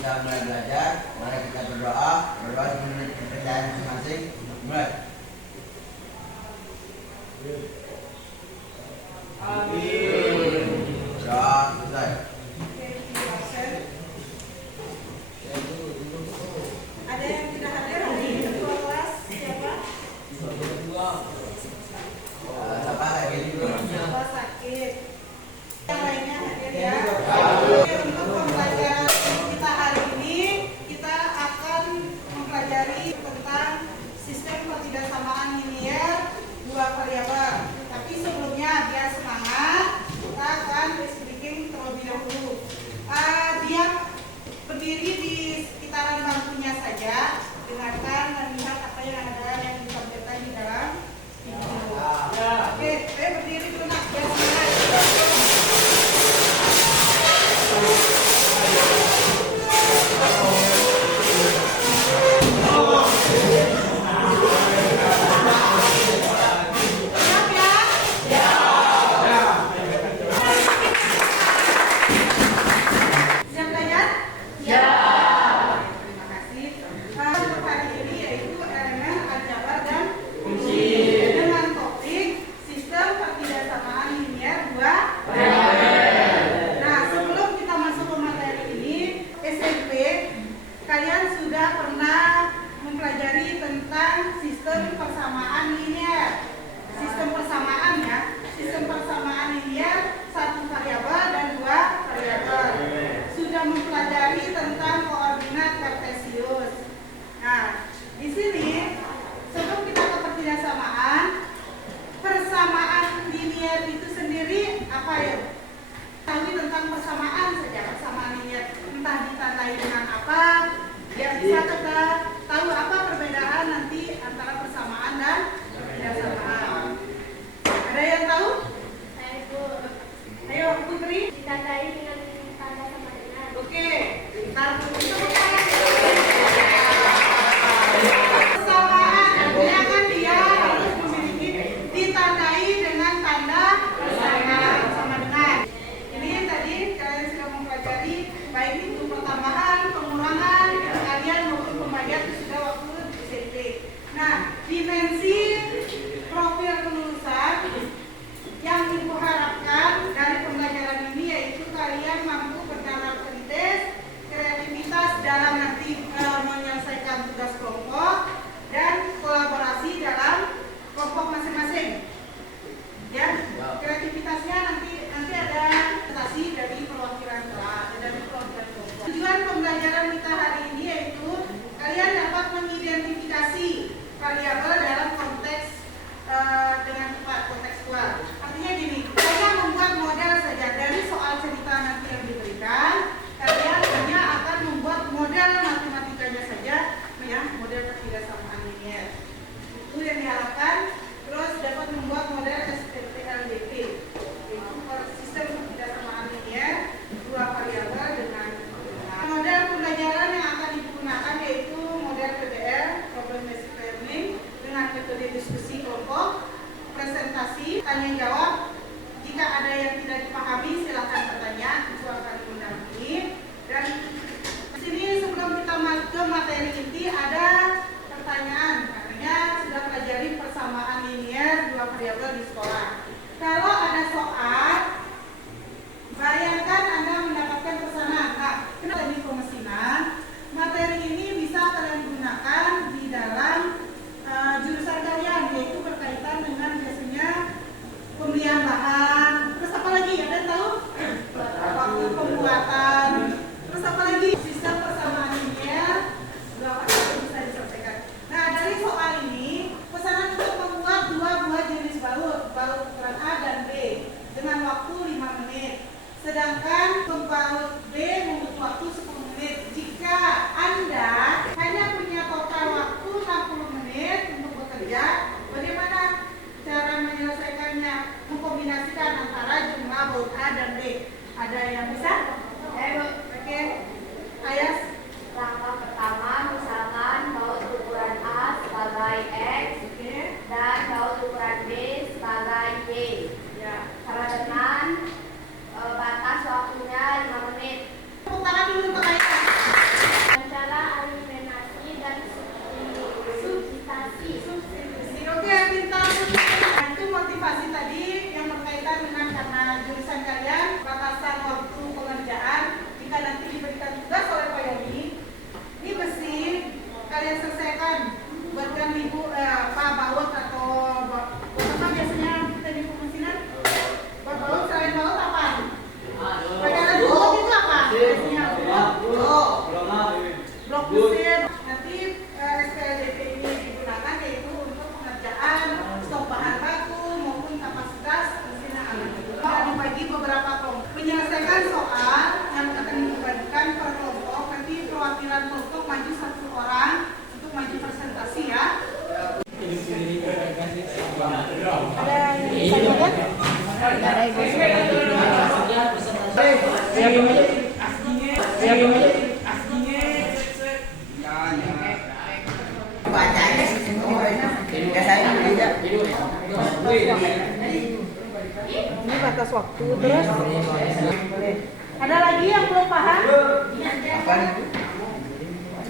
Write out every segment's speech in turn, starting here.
kita mulai belajar. Mari kita berdoa menurut kepercayaan masing-masing. Mulai. Amin. Doa selesai. Ada yang tidak hadir hari ini? Ketua kelas siapa? Siapa lagi dulu? Ketua sakit. Yang lainnya hadir ya. Oke, untuk pembelajaran kita hari ini kita akan mempelajari tentang sistem ketidaksamaan linier dua variabel. Tapi sebelumnya biar semangat, kita akan speaking terlebih dahulu. Dia berdiri di sekitaran bangkunya saja, dengarkan dan lihat apa yang ada yang ditampilkan di dalam video. Oke, saya berdiri dulu nak, biar semangat. Kalian sudah pernah mempelajari tentang sistem persamaan linier. Sistem persamaan ya, sistem persamaan linier satu variabel dan dua variabel. Sudah mempelajari tentang koordinat kartesius. Nah, di sini sebelum kita ke ketidaksamaan, persamaan linier itu sendiri apa ya? Tahu tentang persamaan saja, persamaan linier entah ditandai dengan apa, ya bisa kita tahu apa perbedaan nanti antara persamaan dan ketidaksamaan. Ada yang tahu? Saya Bu. Ayo Putri. Ditandai dengan tanda sama dengan. Oke, ntar Putri persamaan artinya kan dia harus memiliki ditandai dengan tanda sama dengan. Ini tadi kalian sudah mempelajari baik itu pertambahan, pengurangan, kalian maupun pembagian itu sudah waktu SMP. Nah, dimensi profil kelulusan yang ibu harapkan dari pembelajaran ini yaitu kalian mampu bertaraf kritis, kreativitas dalam nanti menyelesaikan tugas kelompok dan kolaborasi dalam kelompok masing-masing. Ya, kreativitasnya nanti ada presentasi dari perwakilan kelas, dari perwakilan kelompok. Tujuan pembelajaran kita hari ini yaitu kalian dapat mengidentifikasi variabel dalam konteks dengan tepat kontekstual. Artinya gini, kalian membuat model saja dari soal cerita nanti yang diberikan, kalian hanya akan membuat model matematikanya saja, ya, model ketidaksamaan linier. Itu yang diharapkan. Terus dapat membuat model SPTLDP, yaitu sistem ketidaksamaan linier dua variabel dengan model pembelajaran yang akan digunakan yaitu model PBL (Problem Based Learning) dengan metode diskusi kelompok, presentasi, tanya jawab. Jika ada yang tidak dipahami silakan bertanya, itu akan mendampingi. Dan di sini sebelum kita masuk ke materi inti ada pertanyaan. Katanya sudah pelajari persamaan linier dua variabel di sekolah. Kalau ada soal, bayangkan Anda mendapatkan pesanan. Nah, teknik pemesinan, materi ini bisa kalian gunakan di dalam jurusan kalian, yaitu berkaitan dengan biasanya pembelian bahan. Terus apa lagi? Ada yang tahu? Waktu pembuatan. Terus apa lagi? Sistem persamaan linier dua variabel bisa diselesaikan. Nah, dari soal ini pesanan untuk membuat dua buah jenis baut ukuran A dan B dengan waktu 5 menit. Sedangkan pembaut B membutuhkan waktu 10 menit. Jika Anda hanya punya total waktu 60 menit untuk bekerja, bagaimana cara menyelesaikannya? Mengkombinasikan antara jumlah baut A dan B. Ada yang bisa? Oke. Ayas. Langkah pertama, misalkan baut ukuran A sebagai X dan baut ukuran B sebagai Y. Ya. Dengan batas waktunya 5 menit. Tepuk tangan dulu untuk Ayas. Bacanya sih semua. Enggak saya aja. Ini batas waktu terus. Boleh. Ada lagi yang belum paham?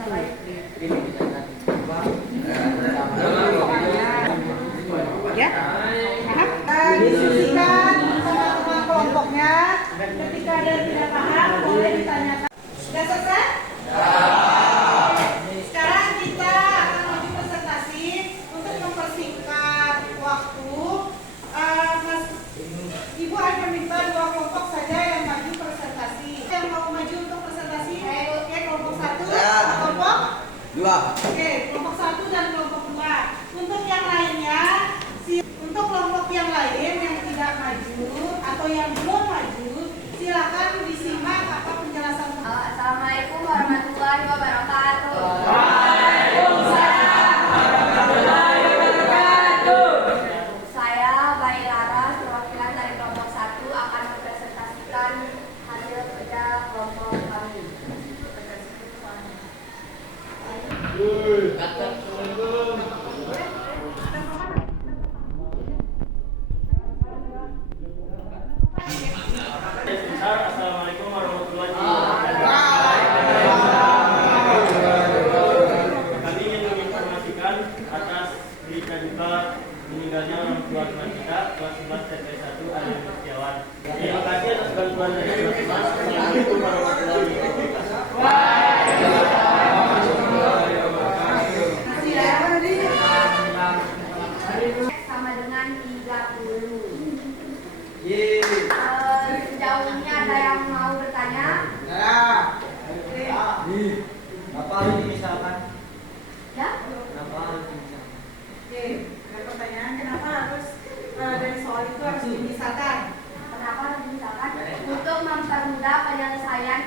Apa itu? Ya? Paham? Diskusikan sama kelompoknya. Ketika ada yang tidak paham, boleh ditanyakan. Sudah selesai? Sekarang kita akan maju presentasi untuk mempersingkat waktu. Ibu akan minta 2 kelompok saja yang maju presentasi. Yang mau maju untuk presentasi, oke, kelompok 1, kelompok 2. Oke, kelompok 1 dan kelompok 2. Untuk yang lainnya, untuk kelompok yang lain yang tidak maju atau yang belum maju, silakan disimak apa penjelasan. Assalamualaikum warahmatullahi wabarakatuh. Saya Bayi Laras, perwakilan dari kelompok 1 akan mempresentasikan hasil kerja kelompok kami. Assalamualaikum warahmatullahi wabarakatuh. Kami ingin menginformasikan atas berita duka meninggalnya orang tua teman kita kelas 11 TP 1 Ali Setiawan. Terima kasih atas bantuan dari teman-teman. Assalamualaikum warahmatullahi wabarakatuh. Sama dengan 30. Ye. Sejauh ini ada yang mau bertanya? Apa ini misalkan? Ya? Kenapa ini misalkan? Oke, ada pertanyaan kenapa harus dari soal itu harus dimisahkan? Kenapa harus misalkan? Untuk mempermudah penyelesaian